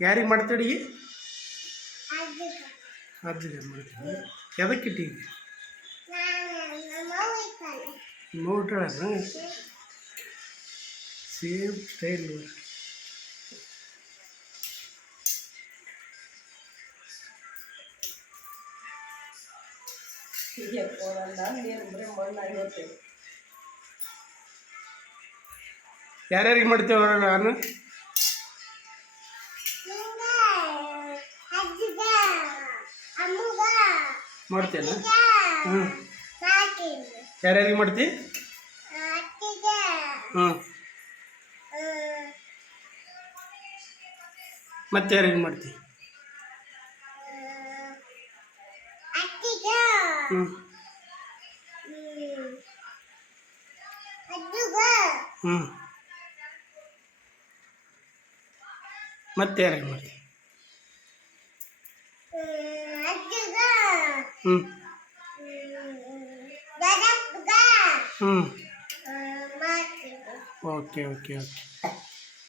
ಯಾರಿಗೆ ಮಾಡ್ತೀವಿ ಅಡಿಗೆ? ಅಜ್ಜಿಗೆ ಮಾಡ್ತೀವಿ. ಎದಕ್ಕೆ ಇಟ್ಟಿಗೆ ನೋಡ್ರ ಸೇಮ್ ಸ್ಟೈಲ್ ನೋಡಿ. ಯಾರ್ಯಾರಿಗೆ ಮಾಡ್ತೇವ ನಾನು? ಮಾಡ್ತೇನೆ. ಹ್ಞೂ ಯಾರ್ಯಾರಿಗೆ ಮಾಡ್ತಿ? ಹ್ಞೂ ಮತ್ತೆ ಯಾರಿಗೆ ಮಾಡ್ತಿ? ಹ್ಞೂ ಹ್ಞೂ ಮತ್ತೆ ಯಾರಿಗೆ ಮಾಡ್ತಿ? ಹ್ಞೂ ಹ್ಞೂ ಓಕೆ ಓಕೆ ಓಕೆ.